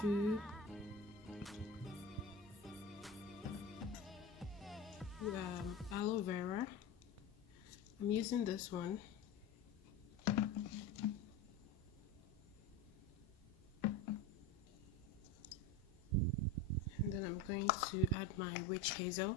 do aloe vera. I'm using this one. And then I'm going to add my witch hazel.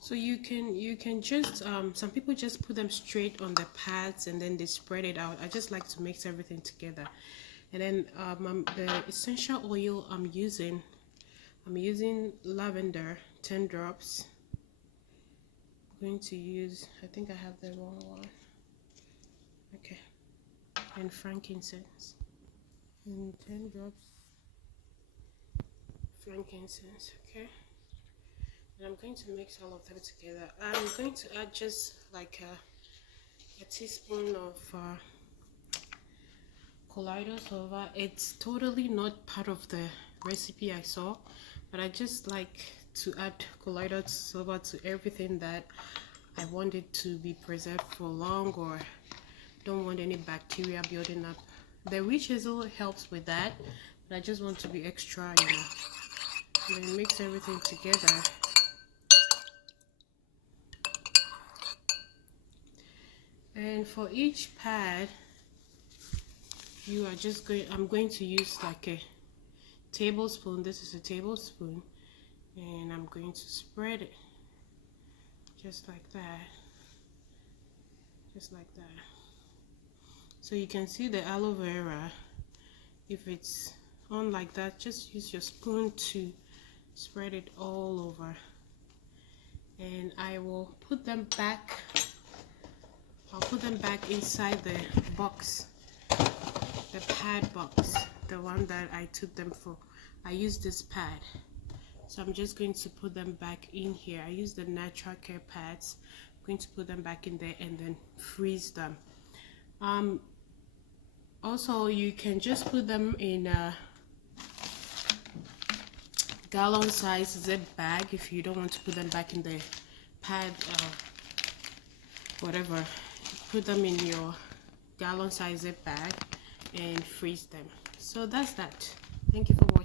So you can just some people just put them straight on the pads and then they spread it out. I just like to mix everything together. And then the essential oil I'm using lavender, 10 drops. I'm going to use, I think I have the wrong one. Okay. And frankincense. And 10 drops frankincense, okay? And I'm going to mix all of them together. I'm going to add just like a teaspoon of colloidal silver. It's totally not part of the recipe I saw, but I just like to add colloidal silver to everything that I want it to be preserved for long, or don't want any bacteria building up. The witch hazel helps with that, but I just want to be extra, you know. And then mix everything together. And for each pad, I'm going to use like a tablespoon. This is a tablespoon, and I'm going to spread it just like that, just like that. So you can see the aloe vera. If it's on like that, just use your spoon to spread it all over. And I will put them back. I'll put them back inside the box, the pad box, the one that I took them for. I used this pad, so I'm just going to put them back in here. I use the natural care pads. I'm going to put them back in there and then freeze them. Also, you can just put them in a gallon size zip bag if you don't want to put them back in the pad, whatever. Put them in your gallon size zip bag and freeze them. So that's that. Thank you for watching.